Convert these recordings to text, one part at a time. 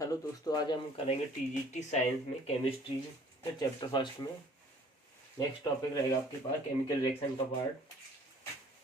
Hello दोस्तों, आज हम करेंगे टीजीटी साइंस में केमिस्ट्री का चैप्टर फर्स्ट में। नेक्स्ट टॉपिक रहेगा आपके पास केमिकल रिएक्शन का पार्ट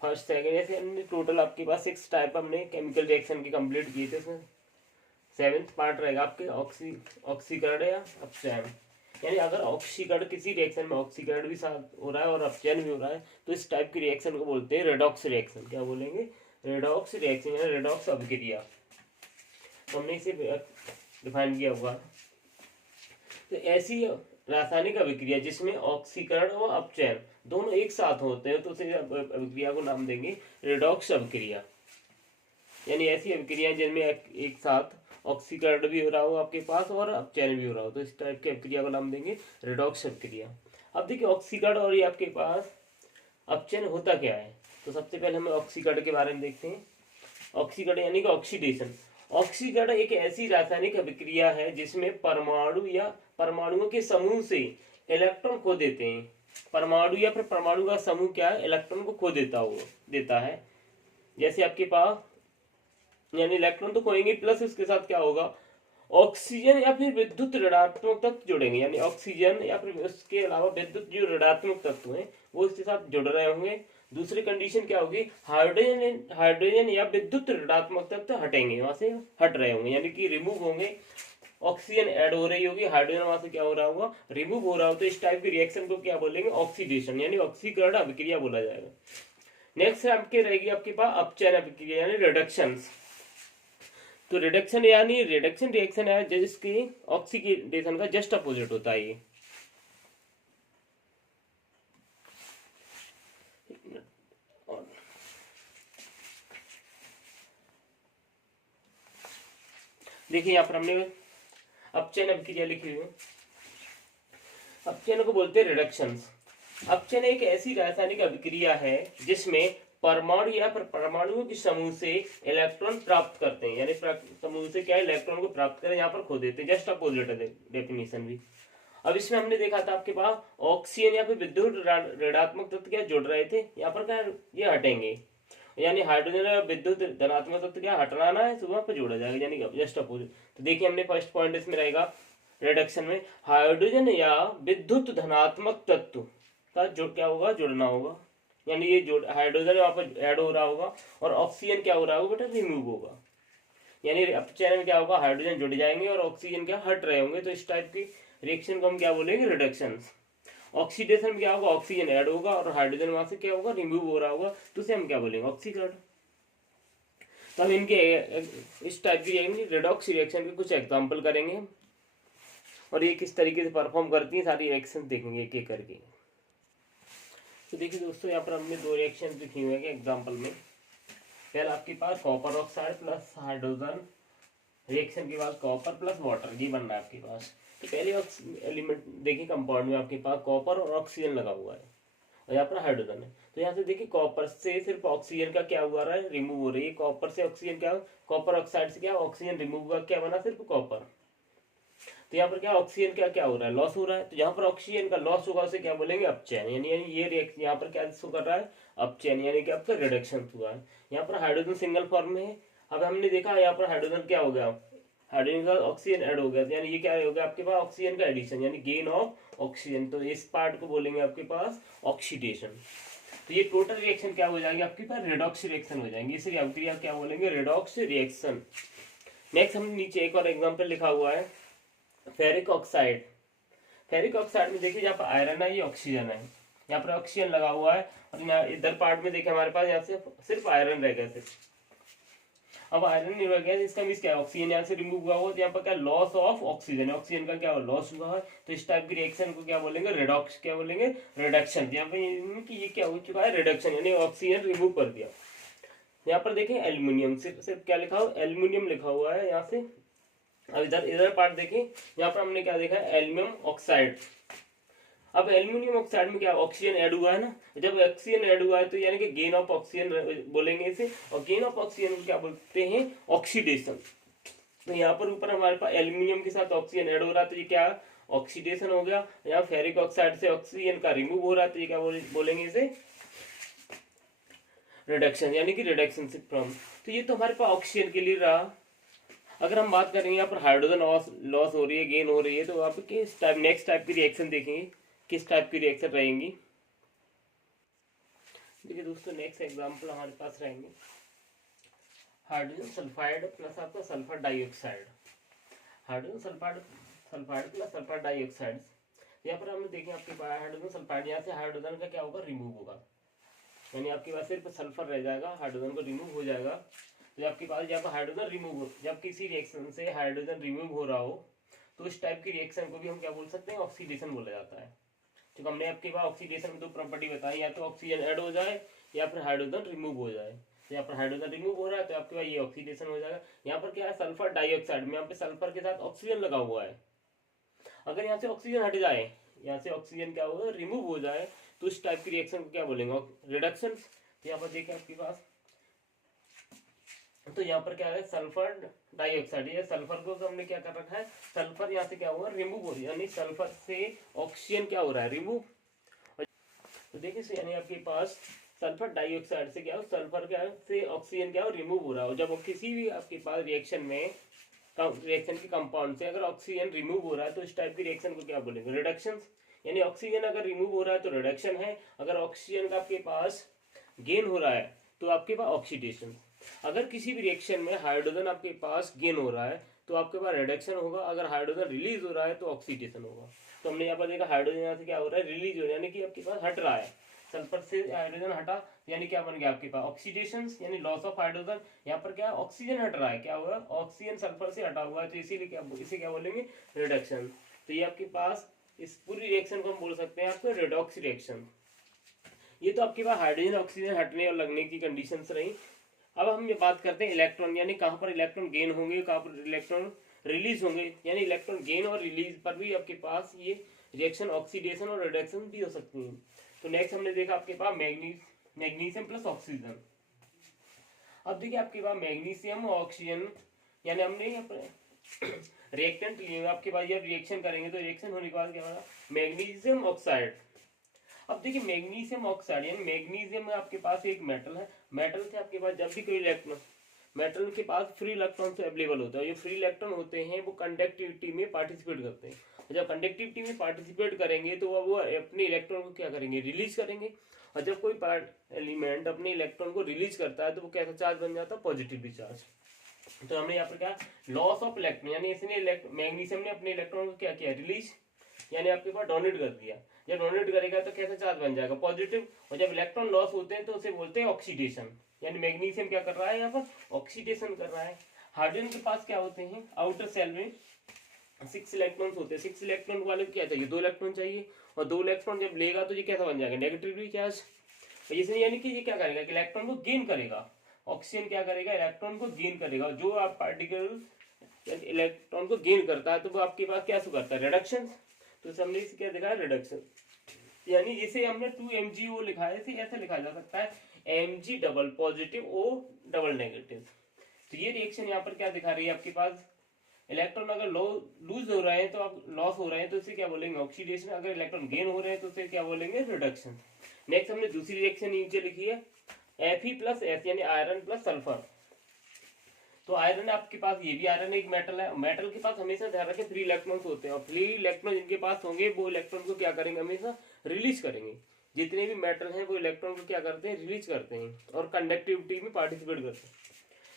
फर्स्ट सेकेंड। ऐसे हमने टोटल आपके पास 6 टाइप हमने केमिकल रिएक्शन के कंप्लीट किए थे। उसमें 7th पार्ट रहेगा आपके ऑक्सीकरण या अपचयन। यानी अगर ऑक्सीकरण किसी रिएक्शन में ऑक्सीकरण भी साथ हो रहा है और अपचयन भी हो रहा है तो इस टाइप की रिएक्शन को बोलते हैं रेडॉक्स रिएक्शन। क्या बोलेंगे? रेडॉक्स रिएक्शन या रेडॉक्स अभिक्रिया। तो हमने इसे डिफाइन किया हुआ। तो ऐसी रासायनिक अभिक्रिया जिसमें ऑक्सीकरण और अपचयन दोनों एक साथ होते हैं तो उसे अभिक्रिया को नाम देंगे रेडॉक्स अभिक्रिया। यानी ऐसी अभिक्रिया जिनमें एक साथ ऑक्सीकरण भी हो रहा हो आपके पास और अपचयन भी हो रहा हो तो इस टाइप की अभिक्रिया को नाम देंगे रेडॉक्स अभिक्रिया। अब देखिए ऑक्सीकरण और ये आपके पास अपचयन होता क्या है। तो सबसे पहले हम ऑक्सीकरण के बारे में देखते हैं। ऑक्सीकरण यानी कि ऑक्सीडेशन। ऑक्सीकरण एक ऐसी रासायनिक अभिक्रिया है जिसमें परमाणु या परमाणुओं के समूह से इलेक्ट्रॉन खो देते हैं। परमाणु या फिर परमाणु का समूह क्या है, इलेक्ट्रॉन को खो देता है। जैसे आपके पास यानी इलेक्ट्रॉन तो खोएंगे प्लस उसके साथ क्या होगा, ऑक्सीजन या फिर विद्युत ऋणात्मक तत्व जुड़ेंगे। यानी ऑक्सीजन या फिर उसके अलावा विद्युत जो ऋणात्मक तत्व हैं वो इसके साथ जुड़ रहे होंगे। दूसरी कंडीशन क्या होगी, हाइड्रोजन या विद्युत ऋणात्मक तत्व हटेंगे, वहां से हट रहे होंगे यानी कि रिमूव होंगे। ऑक्सीजन ऐड हो रही होगी, हाइड्रोजन वहां से क्या हो रहा होगा, रिमूव हो रहा हो। तो इस टाइप की रिएक्शन को क्या बोलेंगे, ऑक्सीडेशन यानी ऑक्सीकरण अभिक्रिया बोला जाएगा। नेक्स्ट आपके रहेगी आपके पास अपचयन अभिक्रिया यानी रिडक्शन। तो रिडक्शन यानी रिडक्शन रिएक्शन है जिसकी ऑक्सीडेशन का जस्ट अपोजिट होता है। ये देखिए यहाँ पर हमने अपचयन अभिक्रिया लिखी हुई है। अपचयन को बोलते हैं रिडक्शन। अपचयन एक ऐसी रासायनिक अभिक्रिया है जिसमें परमाणु या परमाणुओं के समूह से इलेक्ट्रॉन प्राप्त करते हैं। यानी समूह से क्या इलेक्ट्रॉन को प्राप्त करें, यहाँ पर खो देते हैं। जस्ट अपोजिट है डेफिनेशन भी। अब इसमें हमने देखा था आपके पास ऑक्सीजन या फिर विद्युत ऋणात्मक तत्व क्या जुड़ रहे थे, यहाँ पर क्या ये हटेंगे। यानी हाइड्रोजन और विद्युत धनात्मक तत्व क्या हटाना है, सुबह पर जोड़ा जाएगा यानी जस्ट अपोजिट। तो देखिए हमने फर्स्ट पॉइंट इसमें रहेगा रिडक्शन में हाइड्रोजन या विद्युत धनात्मक तत्व का जो क्या होगा, जुड़ना होगा। यानी ये जोड़ हाइड्रोजन वहां पर ऐड हो रहा होगा और ऑक्सीजन क्या हो रहा होगा बेटा, रिमूव होगा। यानी अपचयन में क्या होगा, हाइड्रोजन जुड़ जाएंगे और ऑक्सीजन क्या हट रहे होंगे। तो इस टाइप की रिएक्शन को हम क्या बोलेंगे, रिडक्शन। ऑक्सीडेशन में क्या होगा, ऑक्सीजन ऐड होगा और हाइड्रोजन वहां से क्या होगा, रिमूव हो रहा होगा। तो उसे हम क्या बोलेंगे, ऑक्सीकरण। तो हम इनके इस टाइप की रेडॉक्स रिएक्शन के कुछ एग्जांपल करेंगे और ये किस तरीके से परफॉर्म करती है, सारी रिएक्शन देखेंगे एक एक करके। तो देखिए दोस्तों, यहाँ पर हमने 2 रिएक्शन लिखी हुई है एग्जांपल में। पहला आपके पास copper oxide plus hydrogen reaction के बाद कॉपर प्लस वाटर, ये बन रहा है आपके पास। तो पहले एलिमेंट देखिए कंपाउंड में आपके पास कॉपर और ऑक्सीजन लगा हुआ है और यहाँ पर हाइड्रोजन है। तो यहाँ से देखिए कॉपर से सिर्फ ऑक्सीजन का क्या हुआ रहा है, रिमूव हो रही है। कॉपर से ऑक्सीजन क्या, कॉपर ऑक्साइड से क्या ऑक्सीजन रिमूव हुआ, क्या बना, सिर्फ कॉपर। तो यहाँ पर क्या ऑक्सीजन क्या क्या हो रहा है, लॉस हो रहा है। तो जहाँ पर ऑक्सीजन का लॉस होगा उसे क्या बोलेंगे, अपचयन। यानी ये रिएक्शन यहाँ पर क्या शो कर रहा है, अपचयन यानी कि आपका रिडक्शन हुआ है। यहाँ पर हाइड्रोजन सिंगल फॉर्म में है। अब हमने देखा यहाँ पर हाइड्रोजन क्या हो गया, हाइड्रोजन का ऑक्सीजन ऐड हो गया। यानी ये क्या हो गया आपके पास, ऑक्सीजन का एडिशन यानी गेन ऑफ ऑक्सीजन। तो इस पार्ट को बोलेंगे आपके पास ऑक्सीडेशन। तो ये टोटल रिएक्शन क्या हो जाएगी आपके पास, रेडॉक्स रिएक्शन हो जाएंगे। इसे अभिक्रिया क्या बोलेंगे, रेडॉक्स रिएक्शन। नेक्स्ट हमने नीचे एक और एग्जांपल लिखा हुआ है फेरिक ऑक्साइड। फेरिक ऑक्साइड में देखिए जहाँ पर आयरन है, ये ऑक्सीजन है, यहाँ पर ऑक्सीजन लगा हुआ है और यहाँ इधर पार्ट में देखिए हमारे पास यहाँ से सिर्फ आयरन रह गया सिर्फ। अब आयरन नहीं रह गया, इसका मीन क्या है, ऑक्सीजन यहाँ से रिमूव हुआ हो तो यहाँ पर क्या लॉस ऑफ ऑक्सीजन, ऑक्सीजन का क्या लॉस हुआ है। तो इस टाइप की रिएक्शन को क्या बोलेंगे, रेडॉक्स, क्या बोलेंगे, रिडक्शन। यहाँ पे ये क्या हो चुका है, रिडक्शन यानी ऑक्सीजन रिमूव कर दिया। यहाँ पर देखें एल्यूमिनियम, सिर्फ क्या लिखा हुआ, एल्यूमिनियम लिखा हुआ है यहाँ से। अब इधर पार्ट देखें, यहाँ पर हमने क्या देखा है, एल्यूमिनियम ऑक्साइड। अब एल्यूमिनियम ऑक्साइड में क्या ऑक्सीजन ऐड हुआ है ना, जब ऑक्सीजन ऐड हुआ है तो यानी कि गेन ऑफ ऑक्सीजन बोलेंगे इसे। और गेन ऑफ ऑक्सीजन को क्या बोलते हैं, ऑक्सीडेशन। तो यहाँ पर ऊपर हमारे पास एल्यूमिनियम के साथ ऑक्सीजन ऐड हो रहा है तो ये क्या ऑक्सीडेशन हो गया। यहाँ फेरिक ऑक्साइड से ऑक्सीजन का रिमूव हो रहा है तो ये क्या बोलेंगे इसे, रिडक्शन यानी कि रिडक्शन फ्रॉम। तो ये तो हमारे पास ऑक्सीजन के लिए रहा। अगर हम बात करेंगे यहाँ पर हाइड्रोजन लॉस हो रही है, गेन हो रही है, तो आप किस टाइप नेक्स्ट टाइप की रिएक्शन देखेंगे, किस टाइप की रिएक्शन रहेंगी। देखिए दोस्तों, नेक्स्ट एग्जांपल हमारे पास रहेंगे हाइड्रोजन सल्फाइड प्लस आपका sulphur dioxide. Hydrogen sulphide plus sulphur dioxide, यहाँ पर हम देखें आपके पास हाइड्रोजन सल्फाइड, यहाँ से हाइड्रोजन का क्या होगा, रिमूव होगा, यानी आपके पास सिर्फ सल्फर रह जाएगा, हाइड्रोजन को रिमूव हो जाएगा। तो आपके पास जब हाइड्रोजन रिमूव हो, जब किसी रिएक्शन से हाइड्रोजन रिमूव हो रहा हो तो इस टाइप की रिएक्शन को भी हम क्या बोल सकते हैं, ऑक्सीडेशन बोला जाता है। तो हमने आपके पास ऑक्सीडेशन में दो प्रॉपर्टी बताई, या तो ऑक्सीजन ऐड हो जाए या फिर हाइड्रोजन रिमूव हो जाए। तो यहाँ पर हाइड्रोजन रिमूव हो रहा है तो आपके पास ये ऑक्सीडेशन हो जाएगा। यहाँ पर क्या है, सल्फर डाइऑक्साइड में यहाँ पे सल्फर के साथ ऑक्सीजन लगा हुआ है। अगर यहाँ से ऑक्सीजन हट जाए, यहाँ से ऑक्सीजन क्या होगा, रिमूव हो जाए, तो इस टाइप की रिएक्शन को क्या बोलेंगे, रिडक्शन। यहाँ पर देखिए आपके पास, तो यहाँ पर क्या है, सल्फर डाइऑक्साइड, ये सल्फर को हमने क्या कर रखा है, सल्फर यहाँ से क्या हुआ, रिमूव हो रही है, यानी सल्फर से ऑक्सीजन क्या हो रहा है, रिमूव। तो देखिए यानी आपके पास सल्फर डाइऑक्साइड से क्या हो, सल्फर क्या से ऑक्सीजन क्या हो, रिमूव हो रहा हो। जब किसी भी आपके पास रिएक्शन में, रिएक्शन के कंपाउंड से अगर ऑक्सीजन रिमूव हो रहा है तो इस टाइप की रिएक्शन को क्या बोलेंगे, रिडक्शन। यानी ऑक्सीजन अगर रिमूव हो रहा है तो रिडक्शन है, अगर ऑक्सीजन का आपके पास गेन हो रहा है तो आपके पास ऑक्सीडेशन। अगर किसी भी रिएक्शन में हाइड्रोजन आपके पास गेन हो रहा है तो आपके पास रिडक्शन होगा, अगर हाइड्रोजन रिलीज हो रहा है तो ऑक्सीडेशन होगा। तो हमने यहाँ पर देखा हाइड्रोजन यहाँ से क्या हो रहा है, रिलीज हो रहा है, यानी कि आपके पास हट रहा है, सल्फर से हाइड्रोजन हटा, यानी क्या बन गया आपके पास ऑक्सीडेशन, यानी लॉस ऑफ हाइड्रोजन। यहाँ पर क्या ऑक्सीजन हट रहा है, क्या हुआ, ऑक्सीजन सल्फर से हटा हुआ है, तो इसीलिए क्या, इसे क्या बोलेंगे, रिडक्शन। तो ये आपके पास इस पूरी रिएक्शन को हम बोल सकते हैं आपको रिडॉक्स रिएक्शन। ये तो आपके पास हाइड्रोजन ऑक्सीजन हटने और लगने की कंडीशंस रही। अब हम ये बात करते हैं इलेक्ट्रॉन, यानी कहाँ पर इलेक्ट्रॉन गेन होंगे, कहाँ पर इलेक्ट्रॉन रिलीज होंगे। यानी इलेक्ट्रॉन गेन और रिलीज पर भी आपके पास ये रिएक्शन ऑक्सीडेशन और रिडक्शन भी हो सकती है। तो नेक्स्ट हमने देखा आपके पास मैग्नीशियम प्लस ऑक्सीजन। अब देखिए आपके पास मैग्नीशियम और ऑक्सीजन, यानी हमने यहाँ पर रिएक्टेंट लिए, आपके पास जब रिएक्शन करेंगे तो रिएक्शन होने के बाद क्या होगा, मैग्नीशियम ऑक्साइड। अब देखिए मैग्नीशियम ऑक्साइड, यानी मैग्नीशियम में आपके पास एक मेटल है, मेटल से आपके पास जब भी कोई इलेक्ट्रॉन, मेटल के पास फ्री इलेक्ट्रॉन से अवेलेबल होता है, ये फ्री इलेक्ट्रॉन होते हैं वो कंडक्टिविटी में पार्टिसिपेट करते हैं। जब कंडक्टिविटी में पार्टिसिपेट करेंगे तो वो अपने इलेक्ट्रॉन को क्या करेंगे, रिलीज करेंगे। और जब कोई एलिमेंट अपने इलेक्ट्रॉन को रिलीज करता है तो वो कैसा चार्ज बन जाता है, पॉजिटिवली चार्ज। तो हमने यहाँ पर क्या, लॉस ऑफ इलेक्ट्रॉन, यानी इसने मैग्नीशियम ने अपने इलेक्ट्रॉन को क्या किया, रिलीज, यानी आपके पास डोनेट कर दिया। जब डोनेट करेगा तो कैसा चार्ज बन जाएगा, पॉजिटिव। और जब इलेक्ट्रॉन लॉस होते हैं तो उसे बोलते हैं ऑक्सीडेशन, यानी मैग्नीशियम क्या कर रहा है, यहाँ पर ऑक्सीडेशन कर रहा है। हाइड्रोजन के पास क्या होते हैं, आउटर सेल में 6 इलेक्ट्रॉन्स होते हैं, 6 इलेक्ट्रॉन वाले क्या चाहिए, 2 इलेक्ट्रॉन चाहिए, और 2 इलेक्ट्रॉन जब लेगा तो ये कैसा बन जाएगा, नेगेटिवली चार्ज। इसलिए यानी कि ये क्या करेगा कि इलेक्ट्रॉन को गेन करेगा, ऑक्सीजन क्या करेगा, इलेक्ट्रॉन को गेन करेगा। जो आप पार्टिकल इलेक्ट्रॉन को गेन करता है तो वो आपके पास क्या करता है, रिडक्शन। तो हमने इसे क्या देखा है, रिडक्शन। यानी जिसे हमने 2mgO लिखा है, इसे ऐसे लिखा जा सकता है Mg double positive O double negative. तो ये रिएक्शन यहाँ पर क्या दिखा रही है, आपके पास इलेक्ट्रॉन अगर लूज हो रहे हैं तो आप लॉस हो रहे हैं तो इसे क्या बोलेंगे, ऑक्सीडेशन। अगर इलेक्ट्रॉन गेन हो रहे हैं तो इसे क्या बोलेंगे, रिडक्शन। नेक्स्ट हमने दूसरी रिएक्शन नीचे लिखी है Fe प्लस एस, यानी आयरन प्लस सल्फर। तो आयरन आपके पास, ये भी आयरन एक मेटल है, मेटल के पास हमेशा ध्यान रखें फ्री इलेक्ट्रॉन्स होते हैं, और फ्री इलेक्ट्रॉन जिनके पास होंगे वो इलेक्ट्रॉन को क्या करेंगे, हमेशा रिलीज करेंगे। जितने भी मेटल हैं वो इलेक्ट्रॉन को क्या करते हैं, रिलीज करते हैं और कंडक्टिविटी में पार्टिसिपेट करते हैं।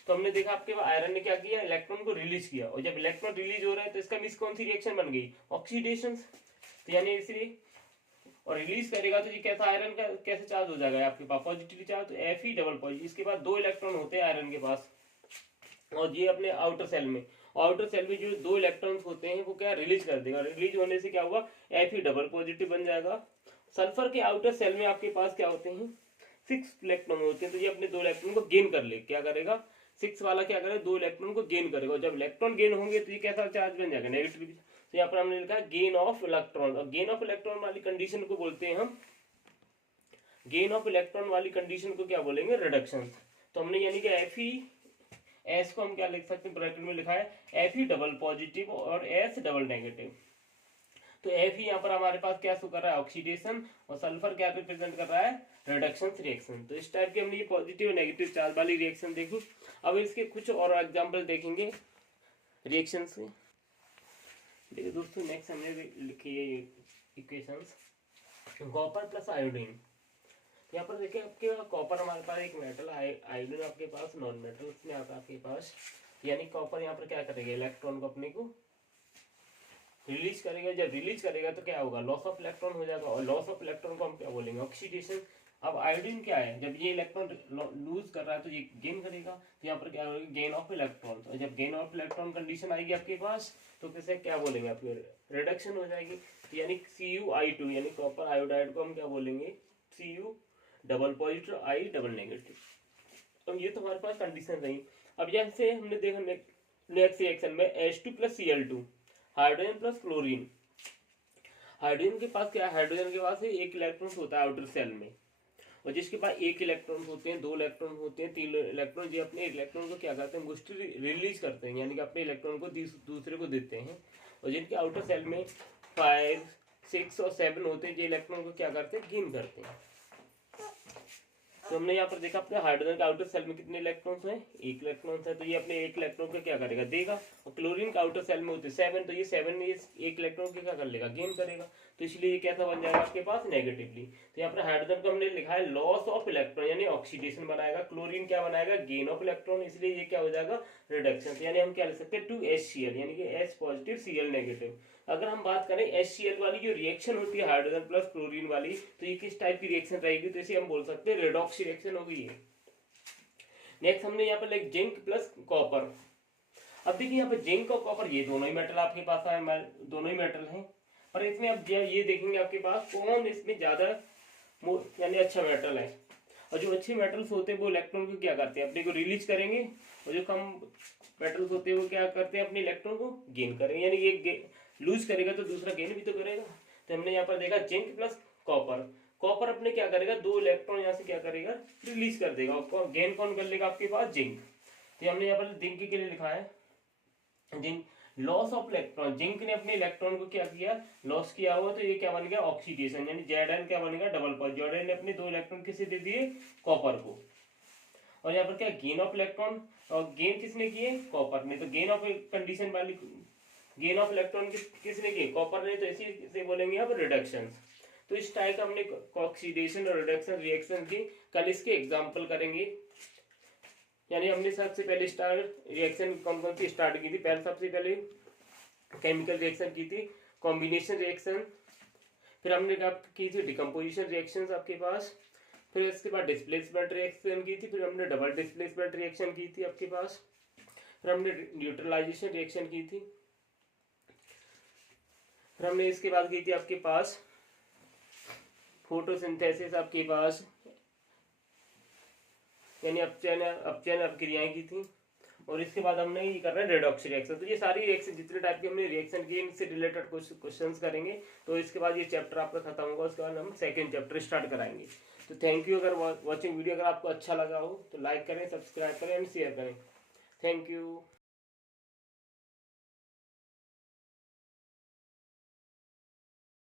तो हमने देखा आपके आयरन ने क्या किया, इलेक्ट्रॉन को रिलीज किया, और जब इलेक्ट्रॉन रिलीज हो रहा है तो इसका मींस कौन सी रिएक्शन बन गई, ऑक्सीडेशन। तो यानी इसलिए, और रिलीज करेगा तो ये कैसा, आयरन का कैसे चार्ज हो जाएगा आपके पास, पॉजिटिव चार्ज, तो Fe डबल पॉजिटिव। इसके बाद 2 इलेक्ट्रॉन होते हैं आयरन के पास, और ये अपने आउटर सेल में, आउटर सेल में जो 2 इलेक्ट्रॉन्स होते हैं वो क्या रिलीज कर देगा, रिलीज होने से क्या हुआ, Fe डबल पॉजिटिव बन जाएगा। सल्फर के आउटर सेल में आपके पास क्या होते हैं, 6 इलेक्ट्रॉन होते हैं, तो ये अपने 2 इलेक्ट्रॉन को गेन कर ले, क्या करेगा, 6 वाला क्या करेगा, 2 इलेक्ट्रॉन को गेन करेगा। जब इलेक्ट्रॉन गेन होंगे तो ये कैसा चार्ज बन जाएगा, नेगेटिव। तो यहाँ पर हमने लिखा गेन ऑफ इलेक्ट्रॉन, और गेन ऑफ इलेक्ट्रॉन वाली कंडीशन को बोलते हैं हम, गेन ऑफ इलेक्ट्रॉन वाली कंडीशन को क्या बोलेंगे, रिडक्शन। तो हमने यानी कि Fe एस को हम क्या लिख सकते हैं, ब्रैकेट में लिखा है Fe डबल पॉजिटिव और S डबल नेगेटिव। तो Fe यहाँ पर हमारे पास क्या शो कर रहा है, ऑक्सीडेशन, और सल्फर क्या रिप्रेजेंट कर रहा है, रिडक्शन रिएक्शन। तो इस टाइप की हमने ये पॉजिटिव और नेगेटिव चार्ज वाली रिएक्शन देखी। अब इसके कुछ और एग्जांपल देखेंगे। रिएक्शन से। देखिए दोस्तों नेक्स्ट हमने लिखी है इक्वेशंस, कॉपर प्लस आयोडीन। यहाँ पर देखिए आपके कॉपर हमारे पास एक मेटल, आयोडीन आपके पास नॉन मेटल में आता है आपके पास। यानी कॉपर यहाँ पर क्या करेगा, इलेक्ट्रॉन को अपने को रिलीज करेगा। जब रिलीज करेगा तो क्या होगा, लॉस ऑफ इलेक्ट्रॉन हो जाएगा, और लॉस ऑफ इलेक्ट्रॉन को हम क्या बोलेंगे, ऑक्सीडेशन। अब आयोडीन क्या है, जब ये इलेक्ट्रॉन लूज कर रहा है तो ये गेन करेगा, तो यहाँ पर क्या होगा, गेन ऑफ इलेक्ट्रॉन। तो जब गेन ऑफ इलेक्ट्रॉन कंडीशन आएगी आपके पास तो कैसे क्या बोलेंगे आपके, रिडक्शन हो जाएगी। तो यानी CuI2 यानी कॉपर आयोडाइड को हम क्या बोलेंगे, Cu double positive I double negative. अब ये तो हमारे पास कंडीशन रही। अब यहाँ से हमने देखा नेक्स्ट रिएक्शन में H2 plus Cl2, hydrogen plus chlorine. Hydrogen के पास क्या है, हाइड्रोजन के पास एक इलेक्ट्रॉन होता है आउटर सेल में, और जिसके पास एक इलेक्ट्रॉन होते हैं, दो इलेक्ट्रॉन होते हैं, तीन इलेक्ट्रॉन, जो अपने इलेक्ट्रॉन को क्या करते हैं, मुझसे रिलीज करते हैं, यानी कि अपने इलेक्ट्रॉन को दूसरे को देते हैं। और जिनके आउटर सेल में 5, 6 और 7 होते हैं, जो इलेक्ट्रॉन को क्या करते हैं, गेन करते हैं। तो हमने यहाँ पर देखा अपने हाइड्रोजन के आउटर सेल में कितने इलेक्ट्रॉन्स हैं, एक इलेक्ट्रॉन है, तो ये अपने एक इलेक्ट्रॉन को क्या करेगा, देगा। और क्लोरीन के आउटर सेल में होते 7, तो ये 7 ये एक इलेक्ट्रॉन को क्या कर लेगा, गेन करेगा। तो इसलिए ये कैसा बन जाएगा आपके पास, नेगेटिवली। तो यहाँ पर हाइड्रोजन को हमने लिखा है लॉस ऑफ इलेक्ट्रॉन यानी ऑक्सीडेशन बनाएगा, क्लोरीन क्या बनाएगा, गेन ऑफ इलेक्ट्रॉन, इसलिए ये क्या हो जाएगा, रिडक्शन। यानी हम क्या लिख सकते हैं, 2HCl यानी कि H पॉजिटिव Cl नेगेटिव। अगर हम बात करें HCl वाली जो रिएक्शन होती है हाइड्रोजन प्लस क्लोरीन वाली, तो ये किस टाइप की रिएक्शन रहेगी, तो इसे हम बोल सकते हैं रेडॉक्स रिएक्शन होगी ये। नेक्स्ट हमने यहाँ पर लाइक जिंक प्लस कॉपर। अब देखिए यहाँ पर जिंक और कॉपर ये दोनों ही मेटल आपके पास है, दोनों ही मेटल हैं, पर इसमें अब ये देखेंगे आपके पास कौन इसमें ज्यादा यानी अच्छा मेटल है। और जो अच्छे मेटल्स होते हैं वो इलेक्ट्रॉन को क्या करते हैं, अपने को रिलीज करेंगे, और जो कम मेटल्स होते हैं वो क्या करते हैं, अपने इलेक्ट्रॉन को गेन करेंगे, यानी एक लूज करेगा तो दूसरा गेन भी तो करेगा। तो हमने यहाँ पर देखा जिंक प्लस कॉपर। कॉपर अपने क्या करेगा, दो इलेक्ट्रॉन यहाँ से क्या करेगा, रिलीज कर देगा, और गेन कौन कर लेगा आपके पास, जिंक। तो हमने यहाँ पर जिंक के लिए लिखा है zinc loss of electron. Zinc ने अपने इलेक्ट्रॉन को क्या किया, लॉस किया हुआ, तो ये क्या बन गया, ऑक्सीडेशन, यानी Zn क्या बनेगा, डबल पॉजिटिव। Zn ने अपने दो इलेक्ट्रॉन किसे दे दिए, कॉपर को। और यहाँ पर क्या, गेन ऑफ इलेक्ट्रॉन, और गेन किसने किए, कॉपर ने। तो गेन ऑफ कंडीशन वाली, गेन ऑफ इलेक्ट्रॉन किसने किए, कॉपर ने, तो इसी से बोलेंगे अब रिडक्शन। तो इस टाइप का हमने ऑक्सीडेशन और रिडक्शन रिएक्शन की, कल इसके एग्जाम्पल करेंगे। यानी हमने सबसे पहले रिएक्शन कौन कौन सी स्टार्ट की थी, सबसे पहले केमिकल रिएक्शन की थी, कॉम्बिनेशन रिएक्शन, फिर हमने की थी डिकम्पोजिशन रिएक्शंस आपके पास, फिर इसके बाद डिस्प्लेसमेंट रिएक्शन की थी, फिर हमने डबल डिस्प्लेसमेंट रिएक्शन की थी आपके पास, फिर हमने न्यूट्रलाइजेशन रिएक्शन की थी, फिर हमने इसके बाद की थी आपके पास फोटोसिंथेसिस आपके पास, यानी अपचयन अभिक्रियाएं की थी, और इसके बाद हमने ये कर रहे हैं रेडॉक्स रिएक्शन। तो ये सारी रिएक्शन जितने टाइप के हमने रिएक्शन की, इनसे रिलेटेड कुछ क्वेश्चंस करेंगे। तो इसके बाद ये चैप्टर आपका खत्म होगा, उसके बाद हम सेकंड चैप्टर स्टार्ट कराएंगे। तो थैंक यू। अगर वॉचिंग वीडियो अगर आपको अच्छा लगा हो तो लाइक करें, सब्सक्राइब करें एंड शेयर करें। Thank you.